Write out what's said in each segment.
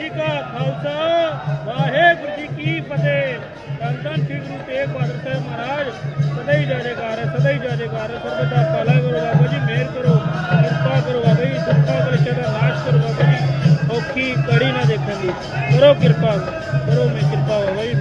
ਜੀ ਕਾ ਖਾਲਸਾ, ਵਾਹਿਗੁਰੂ ਜੀ ਕੀ ਫਤਿਹ। ਧੰਨ ਸ੍ਰੀ ਗੁਰੂ ਤੇਗ ਬਹਾਦਰ ਸਾਹਿਬ ਮਹਾਰਾਜ, ਸਦਾ ਹੀ ਜਾਜੇਕਾਰ ਸਦਾ ਹੀ ਜਾਜੇਕਾਰ ਹੈ। ਸਰਬਤ ਦਾ ਭਲਾ ਕਰੋ ਬਾਬਾ ਜੀ, ਮਿਹਰ ਕਰੋ, ਕਿਰਪਾ ਕਰੋ ਬਾਬਾ ਜੀ ਦੁੱਖਾਂ ਕਲੇਸ਼ਾਂ ਦਾ ਨਾਸ਼ ਕਰੋ ਬਾਬਾ ਜੀ। ਔਖੀ ਕੜੀ ਨਾ ਦੇਖਣ ਦੀ। ਕਰੋ ਕਿਰਪਾ, ਕਰੋ ਮੇ ਕਿਰਪਾ ਬਾਬਾ ਜੀ।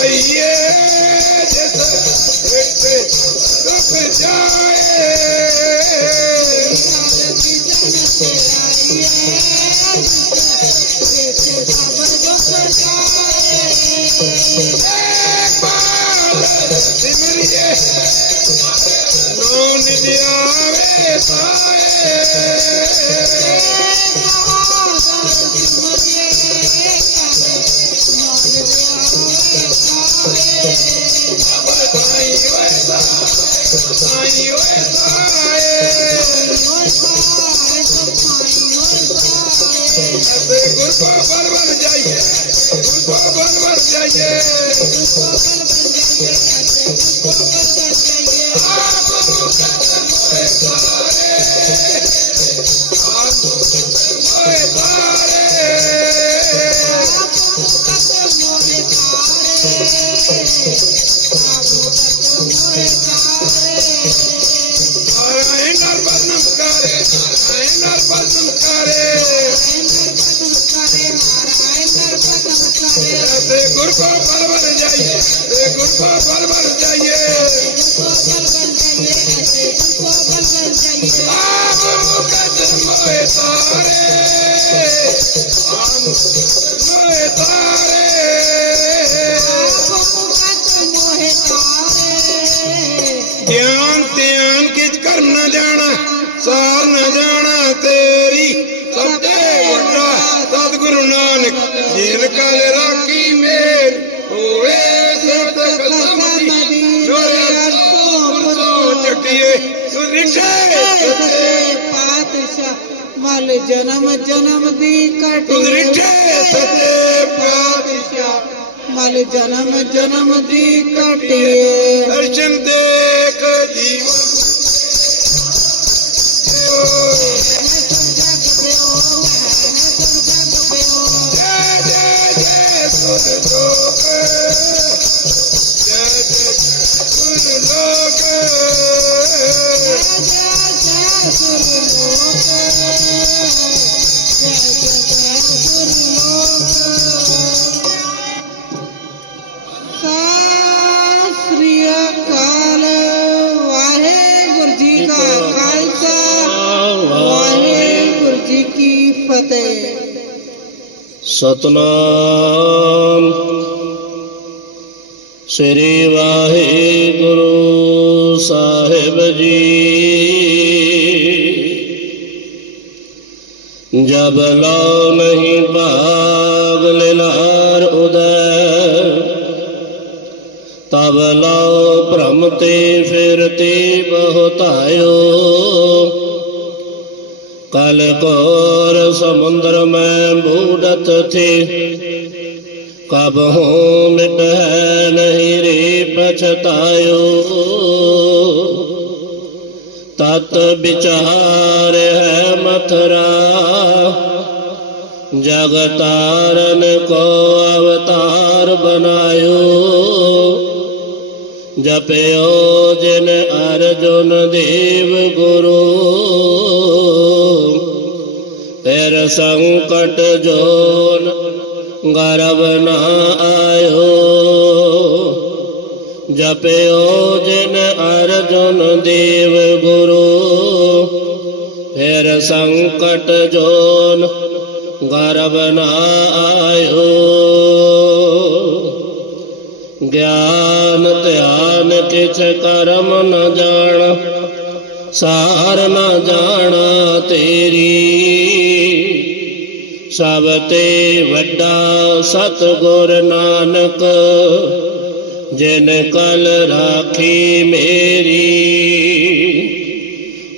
ਤੇ ਆਈਏ ਜਿਸ ਸਾਈ ਸਾਈ ਓਏ ਸਾਏ ਤੇ ਗੁਰ ਤੇ ਗੁਰ ਕੋ ਬਲ ਬਲ ਜਾਈਏ। ਆਪ ਮੁਕਤ ਮੋਏ ਸਾਰੇ ਆਪ ਮੁਕਤ ਮੋਏ ਸਾਰੇ ਗਿਆਨ ਧਿਆਨ ਕਿਛ ਕਰ ਨ ਜਾਣਾ, ਸਾਰ ਨ ਜਾਣਾ ਤੇਰੀ। ਵੱਡਾ ਸਤਿਗੁਰੂ ਨਾਨਕ ਜੇਲ ਕਲ ਮਲ ਜਨਮ ਜਨਮ ਦੀ ਤੂੰ ਕਟਿਏ ਰਿਠੇ ਸੱਚੇ ਪਾਤਸ਼ਾਹ। ਮਲ ਜਨਮ ਜਨਮ ਦੀ ਕਟਿਏ ਦਰਸ਼ਨ ਦੇਖ ਜੀਵਨ ਫਤਿਹ ਸਤਨਾਮ। ਸ੍ਰੀ ਵਾਹਿਗੁਰੂ ਸਾਹਿਬ ਜੀ। ਜਬ ਲੋ ਨਹੀਂ ਭਾਗ ਲਿਲਾਰ ਉਦੈ, ਤਬ ਲੋ ਭ੍ਰਮ ਤੇ ਫਿਰਤੇ ਬਹੁਤਾਇਓ। ਕਲ ਕੋਰ ਸਮੁੰਦਰ ਮੈਂ ਬੂਡਤ ਥੇ ਕਬ ਹੋ ਮਿਟ ਹੈ ਨਹੀਂ ਰੇ ਪਛਤਾਇਓ ਤਤ ਵਿਚਾਰ ਹੈ ਮਥਰਾ ਜਗ ਤਾਰਨ ਕੋ ਅਵਤਾਰ ਬਨਾਇਓ ਜਪਿਓ ਜਿਨ ਅਰਜੁਨ ਦੇਵ ਗੁਰੂ ਫਿਰ ਸੰਕਟ ਜੋਨ ਗਰਬ ਨਾ ਆਇਓ। ਜਪਿਓ ਜਿਨ ਅਰਜੁਨ ਦੇਵ ਗੁਰੂ, ਫਿਰ ਸੰਕਟ ਜੋਨ ਗਰਬ ਨਾ ਆਇਓ। ਗਿਆਨ ਧਿਆਨ ਕਿਛ ਕਰਮ ਨ ਜਾਣ, ਸਾਰ ਨ ਜਾਣਾ ਤੇਰੀ। ਸਭ ਤੇ ਵੱਡਾ ਸਤਿਗੁਰ ਨਾਨਕ, ਜਿਨ ਕਲ ਰਾਖੀ ਮੇਰੀ।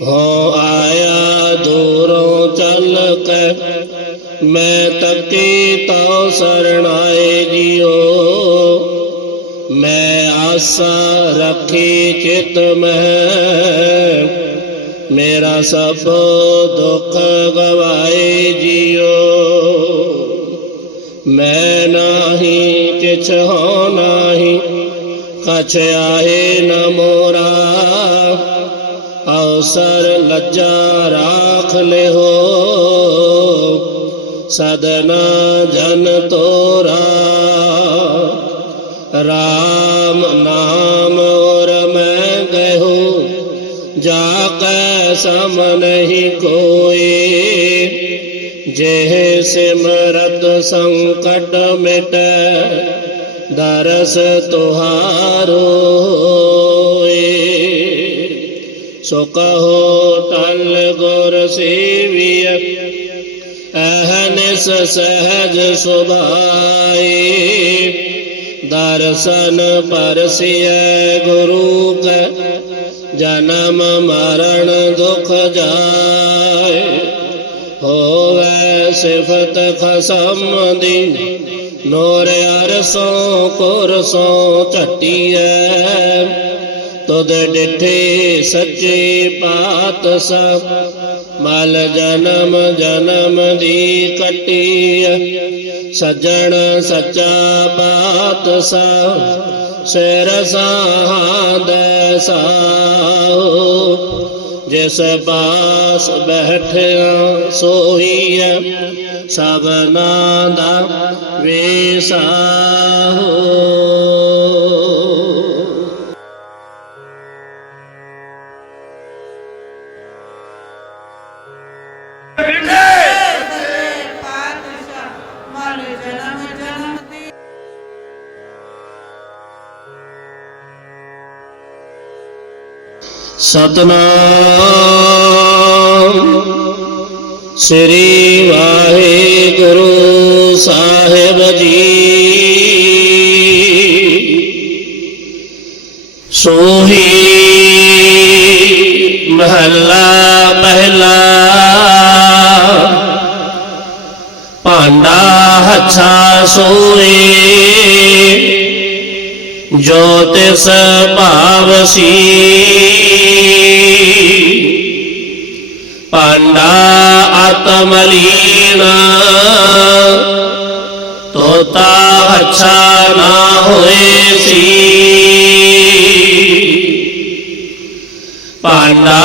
ਹੋ ਆਇਆ ਦੂਰੋਂ ਚੱਲ ਕੇ, ਮੈਂ ਤੱਕੀ ਤਉ ਸਰਣਾਏ ਜਿਉ। ਮੈਂ ਆਸਾ ਰੱਖੀ ਚਿਤ ਮੈਂ, ਮੇਰਾ ਸਭ ਦੁੱਖ ਗਵਾਏ ਜਿਉ। ਮੈਂ ਨਾਹੀ ਕਿਛ ਹੋ ਨਾਹੀ ਕਛ ਆਏ ਨ ਮੋਰਾ। ਅਵਸਰ ਲੱਜਾ ਰਾਖ ਲਿਓ ਸਦਨਾ ਜਨ ਤੋਰਾ। ਰਾਮ ਨਾਮ ਔਰ ਮੈਂ ਗਇਓ ਜਾ ਕੈ ਸਮ ਨਹੀਂ ਕੋਈ। ਜੇ सिमरत संकट मिट, दरस तुहारो सुखो कहो, टल गुर सेविय अहनिस सहज सुभाए। दर्शन परसिय गुरु क, जन्म मरण दुख जाय हो ਜਾਏ ਹੋਵੇ ਸਿਫਤ ਖਸਮ ਦੀ ਨੂਰ ਅਰਸੋਂ ਕੁਰਸੋਂ ਝਟੀਐ। ਤੁਧ ਡਿਠੇ ਸੱਚੇ ਪਾਤਸ਼ਾਹ, ਮਲ ਜਨਮ ਜਨਮ ਦੀ ਕਟੀ ਸੱਜਣ ਸੱਚਾ ਪਾਤਸ਼ਾਹ, ਸਿਰ ਸਾਹ ਸਾਹਦ ਸਾਹੋ ਜਿਸ ਬਾਸ ਬੈਠਿਆ ਸੋਹੀਐ ਸਭਨਾ ਦਾ ਵੇਸਾਹੋ ਮਲ ਸਤਨਾਮ। ਸ੍ਰੀ ਵਾਹਿਗੁਰੂ ਸਾਹਿਬ ਜੀ। ਸੋਹੀ ਮਹੱਲਾ ਪਹਿਲਾ। ਭਾਂਡਾ ਹੱਛਾ ਸੋਏ ਜੋ ਤਿਸ ਭਾਵਸੀ ਪਾਂਡਾ ਆਤਮਲੀਨ ਤੋਤਾ ਅੱਛਾ ਨਾ ਹੋਏ ਸੀ। ਪਾਂਡਾ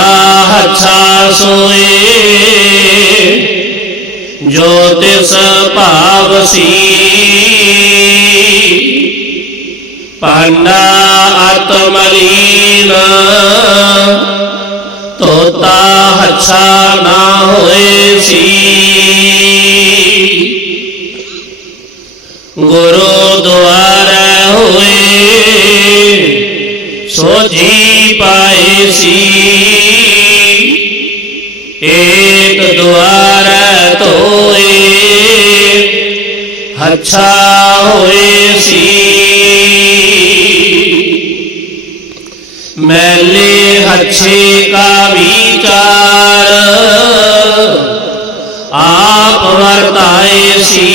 ਅੱਛਾ ਸੋਏ। ਜੋ ਤਿਸ ਭਾਵਸੀ ਪਾਂਡਾ ਆਤਮਲੀਨ ਤੋਤਾ ਹੱਛਾ ਨਾ ਹੋਏ ਸੀ। ਗੁਰੂ ਦੁਆਰੇ ਹੋਏ ਸੋਜੀ ਪਾਏ ਸੀ। ਏਕ ਦੁਆਰੇ ਤੋਏ ਹੱਛਾ ਹੋਏ ਸੀ। ਮੈਲੇ ਹੱਛੇ ਕਾ ਵਿਚਾਰ। ਆਪ ਵਰਤਾਏ ਸੀ।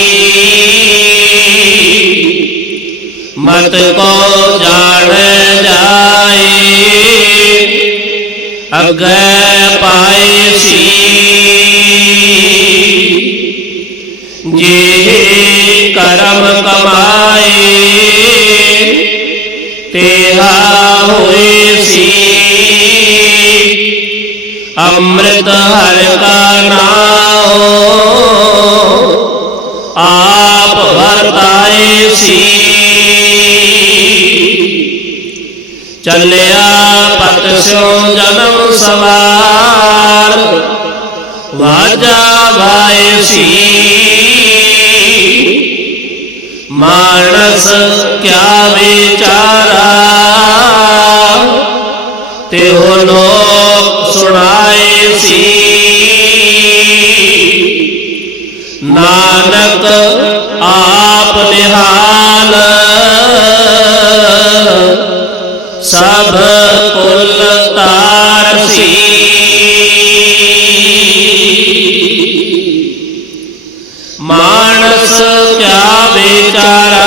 ਮਤ ਕੋ ਜਾਣ ਜਾਏ, ਅਗੈ ਪਾਏ ਸੀ। ਜੇ ਕਰਮ ਕਮਾਏ, ਤੇਹਾ ਹੋਏ ਸੀ। ਅੰਮ੍ਰਿਤ ਹਰਿ ਕਾ ਨਾਮ ਆਪ ਵਰਤਾਏ ਸੀ। ਚੱਲਿਆ ਪਤ ਸਿਉ ਜਨਮ ਸਵਾਰ। ਵਾਜਾ ਵਾਏ ਸੀ। ਮਾਨਸ ਕਿਆ ਵਿਚਾਰਾ। ਨਾਨਕ ਆਪ ਨਿਹਾਲ। ਸਭ ਕੁਲ ਤਾਰਸੀ ਮਾਨਸ ਕਿਆ ਵਿਚਾਰਾ,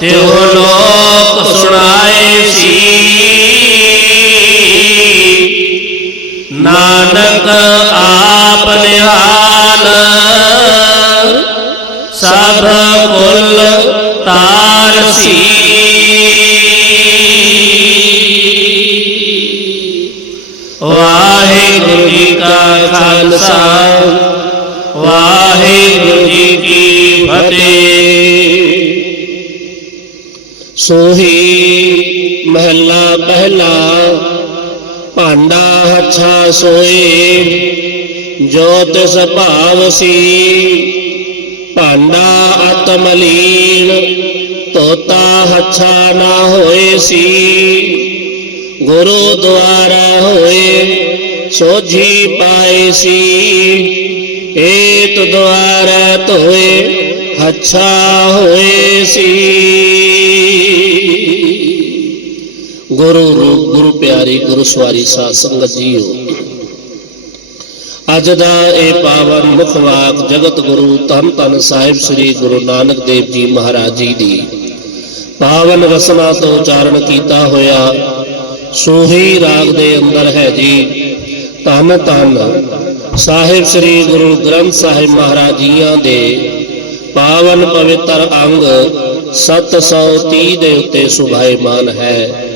ਤਿਉ ਲੋਕ ਸੁਣਾਏ ਸੀ। ਨਾਨਕ ਆਪ ਨਿਹਾਲ। ਸਭ ਕੁਲ ਤਾਰਸੀ ਵਾਹਿਗੁਰੂ ਜੀ ਕਾ ਖਾਲਸਾ, ਵਾਹਿਗੁਰੂ ਜੀ ਕੀ ਫਤਿਹ। ਸੋਹੀ ਮਹੱਲਾ ਪਹਿਲਾ, ਭਾਂਡਾ ਹੱਛਾ ਸੋਏ ਜੋ ਤਿਸ ਭਾਵ ਸੀ। ਭਾਂਡਾ ਆਤਮਲੀਨ ਤੋਤਾ ਹੱਛਾ ਨਾ ਹੋਏ ਸੀ। ਗੁਰੂ ਦੁਆਰਾ ਹੋਏ ਸੋਝੀ ਪਾਏ ਸੀ। ਏਤ ਦੁਆਰਾ ਧੋਏ ਹੱਛਾ ਹੋਏ ਸੀ। ਗੁਰੂ ਰੂਪ, ਗੁਰੂ ਪਿਆਰੀ ਗੁਰੂ ਸਵਾਰੀ ਸਾਧ ਸੰਗਤ ਜੀਓ ਅੱਜ ਦਾ ਇਹ ਪਾਵਨ ਮੁਖ ਵਾਕ ਜਗਤ ਗੁਰੂ ਧੰਨ ਧੰਨ ਸਾਹਿਬ ਸ੍ਰੀ ਗੁਰੂ ਨਾਨਕ ਦੇਵ ਜੀ ਮਹਾਰਾਜ ਜੀ ਦੀ। ਪਾਵਨ ਰਸਨਾ ਤੋਂ ਉਚਾਰਨ ਕੀਤਾ ਹੋਇਆ ਸੋਹੀ ਰਾਗ ਦੇ ਅੰਦਰ ਹੈ ਜੀ, ਧੰਨ ਧੰਨ ਸਾਹਿਬ ਸ੍ਰੀ ਗੁਰੂ ਗ੍ਰੰਥ ਸਾਹਿਬ ਮਹਾਰਾਜ ਜੀਆਂ ਦੇ ਪਾਵਨ ਪਵਿੱਤਰ ਅੰਗ 730 ਦੇ ਉੱਤੇ ਸੁਭਾਇਮਾਨ ਹੈ।